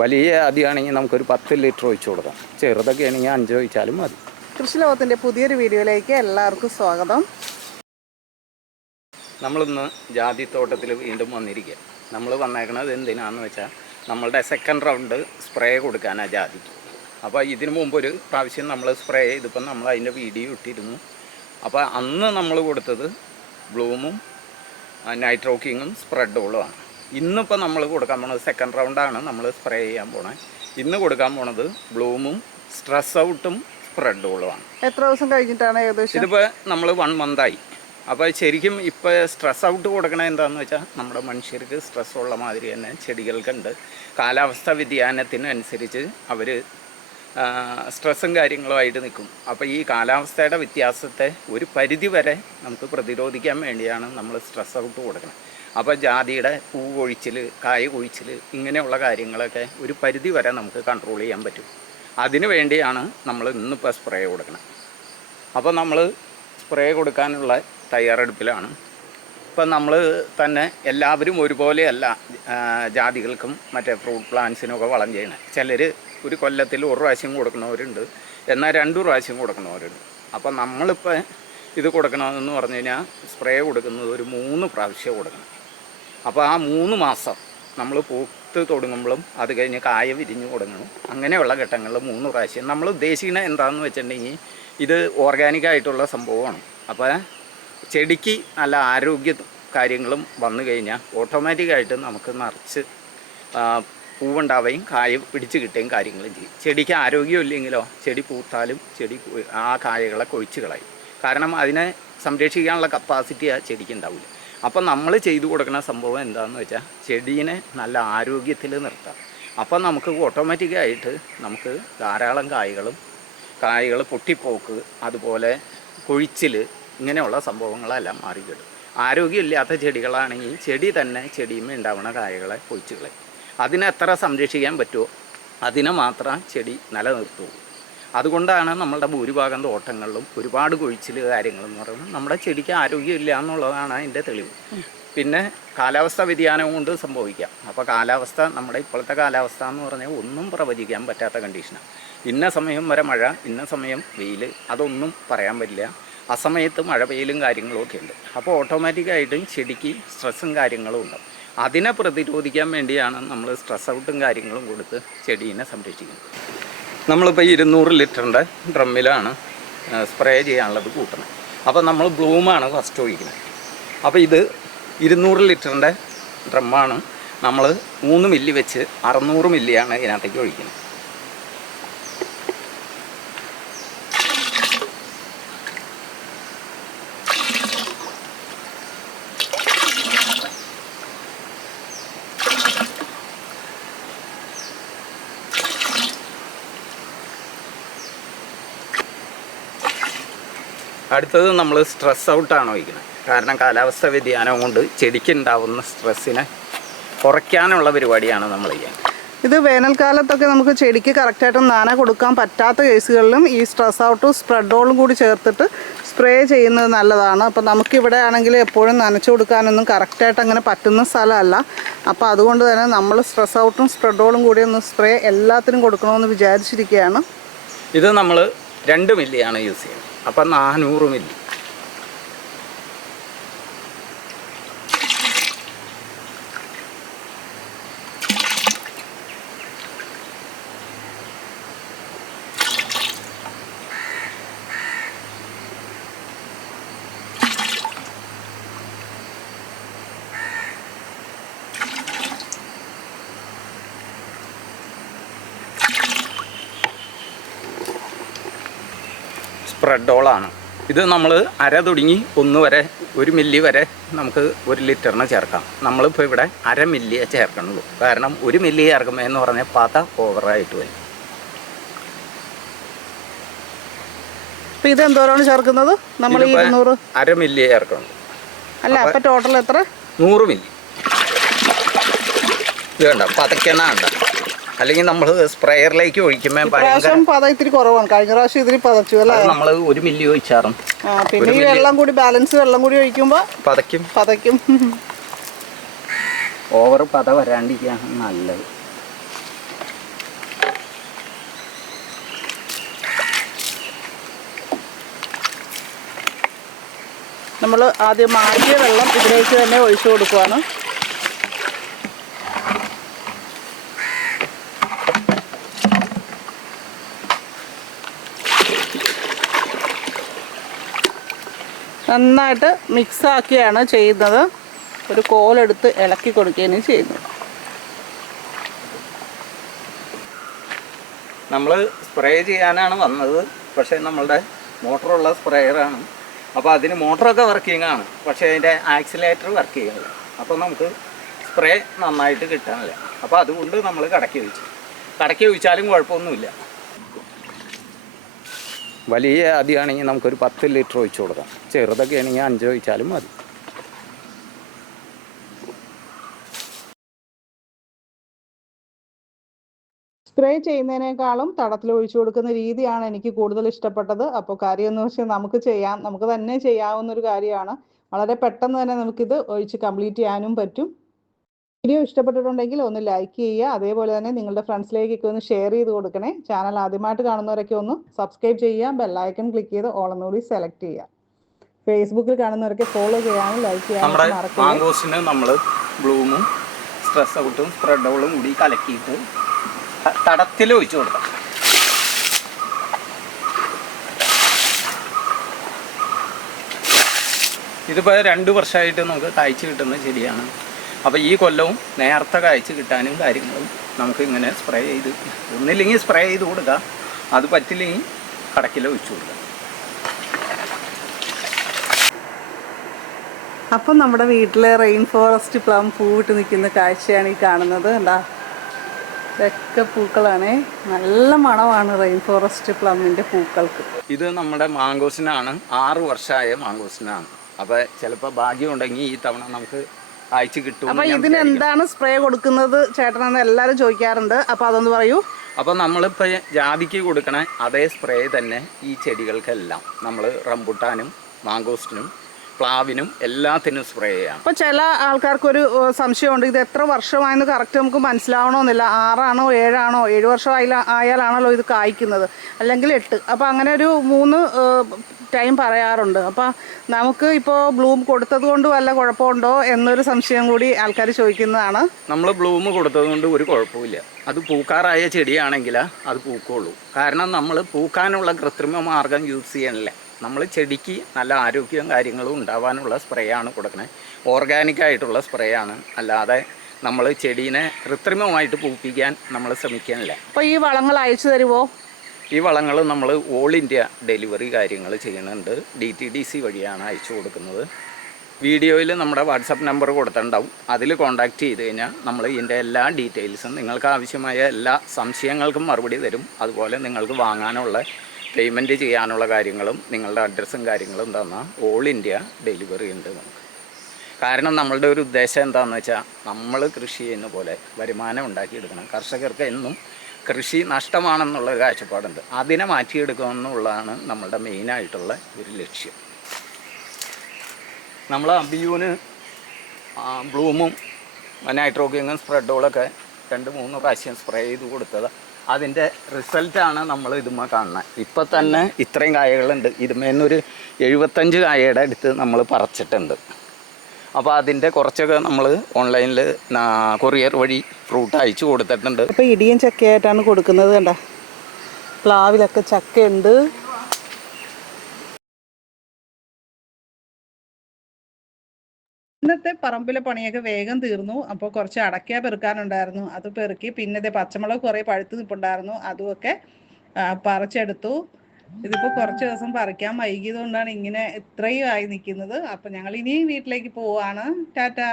വലിയ അധികമാണെങ്കിൽ നമുക്കൊരു പത്ത് ലിറ്റർ ഒഴിച്ചു കൊടുക്കാം. ചെറുതൊക്കെ ആണെങ്കിൽ അഞ്ച് ഒഴിച്ചാലും മതി. കൃഷി ലോകത്തിന്റെ പുതിയൊരു വീഡിയോയിലേക്ക് എല്ലാവർക്കും സ്വാഗതം. നമ്മളിന്ന് ജാതി തോട്ടത്തിൽ വീണ്ടും വന്നിരിക്കുക നമ്മൾ വന്നേക്കണത് എന്തിനാന്ന് വെച്ചാൽ നമ്മളുടെ സെക്കൻഡ് റൗണ്ട് സ്പ്രേ കൊടുക്കാനാണ് ജാതിക്ക് അപ്പോൾ ഇതിനു മുമ്പ് ഒരു പ്രാവശ്യം നമ്മൾ സ്പ്രേ ചെയ്തപ്പോൾ നമ്മൾ അതിന്റെ വീഡിയോ ഇട്ടിരുന്നു. അപ്പോൾ അന്ന് നമ്മൾ കൊടുത്തത് ബ്ലൂമും നൈട്രോക്കിങ്ങും സ്പ്രെഡോളുമാണ് ഇന്നിപ്പോൾ നമ്മൾ കൊടുക്കാൻ പോണത് സെക്കൻഡ് റൗണ്ടാണ് നമ്മൾ സ്പ്രേ ചെയ്യാൻ പോണത് ഇന്ന് കൊടുക്കാൻ പോണത് ബ്ലൂമും സ്ട്രെസ് ഔട്ടും സ്പ്രെഡുകളുമാണ് എത്ര ദിവസം കഴിഞ്ഞിട്ടാണ് ഏകദേശം? ഇതിപ്പോൾ നമ്മൾ വൺ മന്തായി അപ്പോൾ ശരിക്കും ഇപ്പോൾ സ്ട്രെസ് ഔട്ട് കൊടുക്കണ എന്താണെന്ന് വെച്ചാൽ നമ്മുടെ മനുഷ്യർക്ക് സ്ട്രെസ് ഉള്ള മാതിരി തന്നെ ചെടികൾക്കുണ്ട്. കാലാവസ്ഥ വ്യതിയാനത്തിനനുസരിച്ച് അവർ സ്ട്രെസ്സും കാര്യങ്ങളുമായിട്ട് നിൽക്കും. അപ്പോൾ ഈ കാലാവസ്ഥയുടെ വ്യത്യാസത്തെ ഒരു പരിധി വരെ നമുക്ക് പ്രതിരോധിക്കാൻ വേണ്ടിയാണ് നമ്മൾ സ്ട്രെസ് ഔട്ട് കൊടുക്കുന്നത് അപ്പോൾ ജാതിയുടെ പൂ ഒഴിച്ചിൽ കായ കൊഴിച്ചിൽ ഇങ്ങനെയുള്ള കാര്യങ്ങളൊക്കെ ഒരു പരിധി വരെ നമുക്ക് കൺട്രോൾ ചെയ്യാൻ പറ്റും. അതിനു വേണ്ടിയാണ് നമ്മൾ ഇന്നിപ്പോൾ സ്പ്രേ കൊടുക്കുന്നത് അപ്പോൾ നമ്മൾ സ്പ്രേ കൊടുക്കാനുള്ള തയ്യാറെടുപ്പിലാണ്. ഇപ്പം നമ്മൾ തന്നെ എല്ലാവരും ഒരുപോലെയല്ല ജാതികൾക്കും മറ്റേ ഫ്രൂട്ട് പ്ലാന്റ്സിനൊക്കെ വളം ചെയ്യണം. ചിലർ ഒരു കൊല്ലത്തിൽ ഒരു പ്രാവശ്യം കൊടുക്കുന്നവരുണ്ട്. എന്നാൽ രണ്ടു പ്രാവശ്യം കൊടുക്കുന്നവരുണ്ട്. അപ്പം നമ്മളിപ്പോൾ ഇത് കൊടുക്കണമെന്ന് പറഞ്ഞു കഴിഞ്ഞാൽ സ്പ്രേ കൊടുക്കുന്നത് ഒരു മൂന്ന് പ്രാവശ്യം കൊടുക്കണം. അപ്പോൾ ആ മൂന്ന് മാസം നമ്മൾ പൂത്ത് തുടങ്ങുമ്പോഴും അത് കഴിഞ്ഞ് കായ വിരിഞ്ഞ് തുടങ്ങണം അങ്ങനെയുള്ള ഘട്ടങ്ങളിൽ മൂന്ന് പ്രാവശ്യം. നമ്മൾ ഉദ്ദേശിക്കുന്നത് എന്താണെന്ന് വെച്ചിട്ടുണ്ടെങ്കിൽ ഇത് ഓർഗാനിക്കായിട്ടുള്ള സംഭവമാണ്. അപ്പോൾ ചെടിക്ക് നല്ല ആരോഗ്യ കാര്യങ്ങളും വന്നു കഴിഞ്ഞാൽ ഓട്ടോമാറ്റിക്കായിട്ട് നമുക്ക് നിറച്ച് പൂവുണ്ടാവുകയും കായ പിടിച്ച് കിട്ടുകയും കാര്യങ്ങളും ചെയ്യും. ചെടിക്ക് ആരോഗ്യം ഇല്ലെങ്കിലോ ചെടി പൂത്താലും ചെടി ആ കായകളെ കൊഴിച്ച് കളയും. കാരണം അതിനെ സംരക്ഷിക്കാനുള്ള കപ്പാസിറ്റി ആ ചെടിക്ക് ഉണ്ടാവില്ല. അപ്പം നമ്മൾ ചെയ്തു കൊടുക്കുന്ന സംഭവം എന്താണെന്ന് വെച്ചാൽ ചെടീനെ നല്ല ആരോഗ്യത്തിൽ നിർത്താം. അപ്പം നമുക്ക് ഓട്ടോമാറ്റിക്കായിട്ട് നമുക്ക് ധാരാളം കായകളും കായകൾ പൊട്ടിപ്പോക്ക് അതുപോലെ കൊഴിച്ചിൽ ഇങ്ങനെയുള്ള സംഭവങ്ങളെല്ലാം മാറിക്കിടും. ആരോഗ്യമില്ലാത്ത ചെടികളാണെങ്കിൽ ചെടി തന്നെ ചെടിയുമേ ഉണ്ടാവുന്ന കായകളെ കൊഴിച്ചുകളെ. അതിനെത്ര സംരക്ഷിക്കാൻ പറ്റുമോ അതിനെ മാത്രം ചെടി നിലനിർത്തുള്ളൂ. അതുകൊണ്ടാണ് നമ്മളുടെ ഭൂരിഭാഗം തോട്ടങ്ങളിലും ഒരുപാട് കൊഴിച്ചിൽ കാര്യങ്ങളെന്ന് പറയുന്നത്. നമ്മുടെ ചെടിക്ക് ആരോഗ്യമില്ല എന്നുള്ളതാണ് അതിന്റെ തെളിവ്. പിന്നെ കാലാവസ്ഥ വ്യതിയാനം കൊണ്ട് സംഭവിക്കാം. അപ്പോൾ കാലാവസ്ഥ നമ്മുടെ ഇപ്പോഴത്തെ കാലാവസ്ഥ എന്ന് പറഞ്ഞാൽ ഒന്നും പ്രവചിക്കാൻ പറ്റാത്ത കണ്ടീഷനാണ് ഇന്ന സമയം വരെ മഴ ഇന്ന സമയം വെയിൽ അതൊന്നും പറയാൻ പറ്റില്ല. ആ സമയത്ത് മഴ പെയ്യലും കാര്യങ്ങളും ഒക്കെ ഉണ്ട്. അപ്പോൾ ഓട്ടോമാറ്റിക്കായിട്ടും ചെടിക്ക് സ്ട്രെസ്സും കാര്യങ്ങളും ഉണ്ടാവും. അതിനെ പ്രതിരോധിക്കാൻ വേണ്ടിയാണ് നമ്മൾ സ്ട്രെസ് ഔട്ടും കാര്യങ്ങളും കൊടുത്ത് ചെടീനെ സംരക്ഷിക്കുന്നത്. നമ്മളിപ്പോൾ ഇരുന്നൂറ് ലിറ്ററിന്റെ ഡ്രമ്മിലാണ് സ്പ്രേ ചെയ്യാനുള്ളത് കൂട്ടുന്നത് അപ്പോൾ നമ്മൾ ബ്ലൂമാണ് ഫസ്റ്റ് ഒഴിക്കുന്നത് അപ്പോൾ ഇത് ഇരുന്നൂറ് ലിറ്ററിന്റെ ഡ്രമ്മാണ്. നമ്മൾ മൂന്ന് മില്ലി വെച്ച് അറുന്നൂറ് മില്ലിയാണ് ഇതിനകത്തേക്ക് ഒഴിക്കുന്നത് അടുത്തത് നമ്മൾ സ്ട്രെസ് ഔട്ടാണ് ഒഴിക്കുന്നത് കാരണം കാലാവസ്ഥ വ്യതിയാനം കൊണ്ട് ചെടിക്ക് ഉണ്ടാവുന്ന സ്ട്രെസ്സിനെ കുറയ്ക്കാനുള്ള പരിപാടിയാണ് നമ്മൾ ചെയ്യുന്നത്. ഇത് വേനൽക്കാലത്തൊക്കെ നമുക്ക് ചെടിക്ക് കറക്റ്റായിട്ട് നന കൊടുക്കാൻ പറ്റാത്ത കേസുകളിലും ഈ സ്ട്രെസ് ഔട്ടും സ്പ്രെഡോളും കൂടി ചേർത്തിട്ട് സ്പ്രേ ചെയ്യുന്നത് നല്ലതാണ്. അപ്പോൾ നമുക്കിവിടെ ആണെങ്കിൽ എപ്പോഴും നനച്ചു കൊടുക്കാനൊന്നും കറക്റ്റായിട്ട് അങ്ങനെ പറ്റുന്ന സ്ഥലമല്ല. അപ്പോൾ അതുകൊണ്ട് തന്നെ നമ്മൾ സ്ട്രെസ് ഔട്ടും സ്പ്രെഡോളും കൂടി ഒന്ന് സ്പ്രേ എല്ലാത്തിനും കൊടുക്കണമെന്ന് വിചാരിച്ചിരിക്കുകയാണ്. ഇത് നമ്മൾ രണ്ട് മില്ലിയാണ് യൂസ് ചെയ്യുന്നത്. അപ്പം നാനൂറ് മില്ലി. സ്പ്രെഡോളാണ് ഇത് നമ്മൾ അര തുടങ്ങി ഒന്ന് വരെ ഒരു മില്ലി വരെ നമുക്ക് ഒരു ലിറ്ററിന് ചേർക്കാം. നമ്മളിപ്പോൾ ഇവിടെ അര മില്ലിയെ ചേർക്കണുള്ളൂ. കാരണം ഒരു മില്ലി ചേർക്കുമ്പോൾ എന്ന് പറഞ്ഞാൽ പാത ഓവറായിട്ട് വരും. ഇത് എന്തോരാണ് ചേർക്കുന്നത്? നമ്മൾ ഈ ഇരുന്നൂറ്? അര മില്ലി ചേർക്കണം അല്ല അപ്പോൾ ടോട്ടൽ എത്ര? നൂറ് മില്ലി. ഇത് കണ്ട? പതക്കണ കണ്ട അല്ലെങ്കിൽ നമ്മൾ സ്പ്രേയറിലേക്ക് ഒഴിക്കുമ്പോൾ പ്രാവശ്യം കഴിഞ്ഞ പ്രാവശ്യം ഇതിൽ പതച്ചു അല്ലേ? നമ്മൾ ഒരു മില്ലി ഒഴിച്ചാറും. പിന്നെ ഈ വെള്ളം കൂടി ബാലൻസ് വെള്ളം കൂടി ഒഴിക്കുമ്പോൾ പതയ്ക്കും. പതയ്ക്കും. ഓവർ പത വരാണ്ടിരിക്കുകയാണ് നല്ലത്. നമ്മൾ ആദ്യം മാറ്റിയ വെള്ളം ഇതിലേക്ക് തന്നെ ഒഴിച്ചു കൊടുക്കുവാണ്. നന്നായിട്ട് മിക്സാക്കിയാണ് ചെയ്യുന്നത്. ഒരു കോലെടുത്ത് ഇളക്കി കൊടുക്കുകയാണ് ചെയ്യുന്നത് നമ്മൾ സ്പ്രേ ചെയ്യാനാണ് വന്നത്. പക്ഷേ നമ്മളുടെ മോട്ടറുള്ള സ്പ്രേയറാണ്. അപ്പോൾ അതിന് മോട്ടറൊക്കെ വർക്കിംഗ് ആണ് പക്ഷേ അതിന്റെ ആക്സിലേറ്റർ വർക്ക് ചെയ്യുന്നില്ല അപ്പോൾ നമുക്ക് സ്പ്രേ നന്നായിട്ട് കിട്ടാനില്ല. അപ്പോൾ അതുകൊണ്ട് നമ്മൾ കടക്കി വെച്ചു. കടക്കി ഒഴിച്ചാലും കുഴപ്പമൊന്നുമില്ല. വലിയ അധികമാണെങ്കിൽ നമുക്കൊരു പത്ത് ലിറ്റർ ഒഴിച്ചു കൊടുക്കാം. ചെറുതൊക്കെ ആണെങ്കിൽ അഞ്ച് ഒഴിച്ചാലും മതി. സ്പ്രേ ചെയ്യുന്നതിനേക്കാളും തടത്തിൽ ഒഴിച്ചു കൊടുക്കുന്ന രീതിയാണ് എനിക്ക് കൂടുതൽ ഇഷ്ടപ്പെട്ടത്. അപ്പോൾ കാര്യം എന്ന് വെച്ചാൽ നമുക്ക് ചെയ്യാം. നമുക്ക് തന്നെ ചെയ്യാവുന്ന ഒരു കാര്യമാണ്. വളരെ പെട്ടെന്ന് തന്നെ നമുക്കിത് ഒഴിച്ച് കംപ്ലീറ്റ് ചെയ്യാനും പറ്റും. വീഡിയോ ഇഷ്ടപ്പെട്ടിട്ടുണ്ടെങ്കിൽ ഒന്ന് ലൈക്ക് ചെയ്യുക. അതേപോലെ തന്നെ നിങ്ങളുടെ ഫ്രണ്ട്സിലേക്കൊക്കെ ഒന്ന് ഷെയർ ചെയ്ത് കൊടുക്കണേ. ചാനൽ ആദ്യമായിട്ട് കാണുന്നവരൊക്കെ ഒന്ന് സബ്സ്ക്രൈബ് ചെയ്യുക. ബെല്ലൈക്കൺ ക്ലിക്ക് ചെയ്ത് ഓൾ എന്നുകൂടി സെലക്ട് ചെയ്യുക. ഫേസ്ബുക്കിൽ കാണുന്നവരൊക്കെ ഫോളോ ചെയ്യാനും ലൈക്ക് ചെയ്യാനും മാങ്കോസിന് നമ്മൾ ബ്ലൂമും സ്ട്രെസ് ഔട്ടും സ്പ്രെഡോളും കൂടി കലക്കിയിട്ട് തടത്തിൽ ഒഴിച്ചു കൊടുക്കാം. ഇതിപ്പോൾ രണ്ട് വർഷമായിട്ട് നമുക്ക് കായ്ച്ചു കിട്ടുന്നത് ശരിയാണ് അപ്പോൾ ഈ കൊല്ലവും നേരത്തെ കായ്ച്ച് കിട്ടാനും കാര്യങ്ങളും നമുക്ക് ഇങ്ങനെ സ്പ്രേ ചെയ്ത് ഒന്നില്ലെങ്കിൽ സ്പ്രേ ചെയ്ത് കൊടുക്കാം. അത് പറ്റില്ലെങ്കിൽ കടക്കിൽ ഒഴിച്ചു കൊടുക്കാം. അപ്പം നമ്മുടെ വീട്ടിലെ റെയിൻ ഫോറസ്റ്റ് പ്ലം പൂവിട്ട് നിൽക്കുന്ന കാഴ്ചയാണ് ഈ കാണുന്നത്. എന്താ ഇതൊക്കെ പൂക്കളാണേ. നല്ല മണമാണ് റെയിൻ ഫോറസ്റ്റ് പ്ലമ്മിന്റെ പൂക്കൾക്ക്. ഇത് നമ്മുടെ മാങ്കോസിനാണ്. ആറ് വർഷമായ മാങ്കോസിനാണ്. അപ്പോൾ ചിലപ്പോൾ ഭാഗ്യം ഉണ്ടെങ്കിൽ ഈ തവണ നമുക്ക് അയച്ചു കിട്ടും അപ്പൊ ഇതിന് എന്താണ് സ്പ്രേ കൊടുക്കുന്നത് ചേട്ടനെന്ന് എല്ലാരും ചോദിക്കാറുണ്ട്. അപ്പൊ അതൊന്ന് പറയൂ. അപ്പോൾ നമ്മളിപ്പോൾ ജാതിക്ക് കൊടുക്കണ അതേ സ്പ്രേ തന്നെ ഈ ചെടികൾക്കെല്ലാം. നമ്മൾ റംബുട്ടാനും മാങ്കോസ്റ്റിനും പ്ലാവിനും എല്ലാത്തിനും സ്പ്രേ ചെയ്യാം അപ്പൊ ചില ആൾക്കാർക്ക് ഒരു സംശയമുണ്ട്. ഇത് എത്ര വർഷമായെന്ന് കറക്റ്റ് നമുക്ക് മനസ്സിലാവണമെന്നില്ല. ആറാണോ ഏഴാണോ ഏഴ് വർഷം ആയാലാണല്ലോ ഇത് കായ്ക്കുന്നത്. അല്ലെങ്കിൽ എട്ട്. അപ്പൊ അങ്ങനെ ഒരു മൂന്ന് ടൈം പറയാറുണ്ട്. അപ്പോൾ നമുക്ക് ഇപ്പോൾ ബ്ലൂം കൊടുത്തത് കൊണ്ട് വല്ല കുഴപ്പമുണ്ടോ എന്നൊരു സംശയം കൂടി ആൾക്കാർ ചോദിക്കുന്നതാണ്. നമ്മൾ ബ്ലൂം കൊടുത്തത് കൊണ്ട് ഒരു കുഴപ്പമില്ല അത് പൂക്കാറായ ചെടിയാണെങ്കിൽ അത് പൂക്കുള്ളൂ. കാരണം നമ്മൾ പൂക്കാനുള്ള കൃത്രിമ മാർഗം യൂസ് ചെയ്യണില്ല. നമ്മൾ ചെടിക്ക് നല്ല ആരോഗ്യവും കാര്യങ്ങളും ഉണ്ടാവാനുള്ള സ്പ്രേ ആണ് കൊടുക്കുന്നത് ഓർഗാനിക് ആയിട്ടുള്ള സ്പ്രേ ആണ് അല്ലാതെ നമ്മൾ ചെടീനെ കൃത്രിമമായിട്ട് പൂപ്പിക്കാൻ നമ്മൾ ശ്രമിക്കുന്നില്ല അപ്പോൾ ഈ വളങ്ങൾ അയച്ചു തരുമോ ഈ വളങ്ങൾ നമ്മൾ ഓൾ ഇന്ത്യ ഡെലിവറി കാര്യങ്ങൾ ചെയ്യുന്നുണ്ട്. ഡി ടി ഡി സി വഴിയാണ് അയച്ചു കൊടുക്കുന്നത്. വീഡിയോയിൽ നമ്മുടെ വാട്സപ്പ് നമ്പർ കൊടുത്തിട്ടുണ്ടാവും. അതിൽ കോൺടാക്ട് ചെയ്ത് കഴിഞ്ഞാൽ നമ്മൾ ഇതിന്റെ എല്ലാ ഡീറ്റെയിൽസും നിങ്ങൾക്ക് ആവശ്യമായ എല്ലാ സംശയങ്ങൾക്കും മറുപടി തരും. അതുപോലെ നിങ്ങൾക്ക് വാങ്ങാനുള്ള പേയ്മെന്റ് ചെയ്യാനുള്ള കാര്യങ്ങളും നിങ്ങളുടെ അഡ്രസ്സും കാര്യങ്ങളും തന്നാൽ ഓൾ ഇന്ത്യ ഡെലിവറി ഉണ്ട് നമുക്ക്. കാരണം നമ്മളുടെ ഒരു ഉദ്ദേശം എന്താണെന്ന് വെച്ചാൽ നമ്മൾ കൃഷി ചെയ്യുന്ന പോലെ വരുമാനം ഉണ്ടാക്കിയെടുക്കണം. കർഷകർക്ക് എന്നും കൃഷി നഷ്ടമാണെന്നുള്ള ഒരു കാഴ്ചപ്പാടുണ്ട്. അതിനെ മാറ്റിയെടുക്കുക എന്നുള്ളതാണ് നമ്മളുടെ മെയിനായിട്ടുള്ള ഒരു ലക്ഷ്യം. നമ്മൾ അബിയൂന് ബ്ലൂമും നൈട്രോക്കിങ്ങും സ്പ്രെഡുകളൊക്കെ രണ്ട് മൂന്ന് പ്രാവശ്യം സ്പ്രേ ചെയ്ത് കൊടുത്തത്. അതിന്റെ റിസൾട്ടാണ് നമ്മൾ ഇതുമ്മ കാണുന്നത് ഇപ്പം തന്നെ ഇത്രയും കായകളുണ്ട്. ഇതുമേന്നൊരു എഴുപത്തഞ്ച് കായയുടെ അടുത്ത് നമ്മൾ പറിച്ചിട്ടുണ്ട്. അപ്പോൾ അതിന്റെ കുറച്ചൊക്കെ നമ്മൾ ഓൺലൈനിൽ കൊറിയർ വഴി ഫ്രൂട്ട് അയച്ചു കൊടുത്തിട്ടുണ്ട്. ഇപ്പൊ ഇടിയും ചക്കയായിട്ടാണ് കൊടുക്കുന്നത് കണ്ട. പ്ലാവിലൊക്കെ ചക്കയുണ്ട്. ഇന്നത്തെ പറമ്പിലെ പണിയൊക്കെ വേഗം തീർന്നു. അപ്പോൾ കുറച്ച് അടയ്ക്ക പെറുക്കാനുണ്ടായിരുന്നു. അത് പെറുക്കി പിന്നെ ഇതേ പച്ചമുളക് കുറേ പഴുത്ത് നിൽപ്പുണ്ടായിരുന്നു അതുമൊക്കെ പറിച്ചെടുത്തു. ഇതിപ്പോൾ കുറച്ച് ദിവസം പറിക്കാൻ വൈകിയത് കൊണ്ടാണ് ഇങ്ങനെ ഇത്രയും ആയി നിൽക്കുന്നത് അപ്പം ഞങ്ങൾ ഇനിയും വീട്ടിലേക്ക് പോവാണ്. ടാറ്റാ.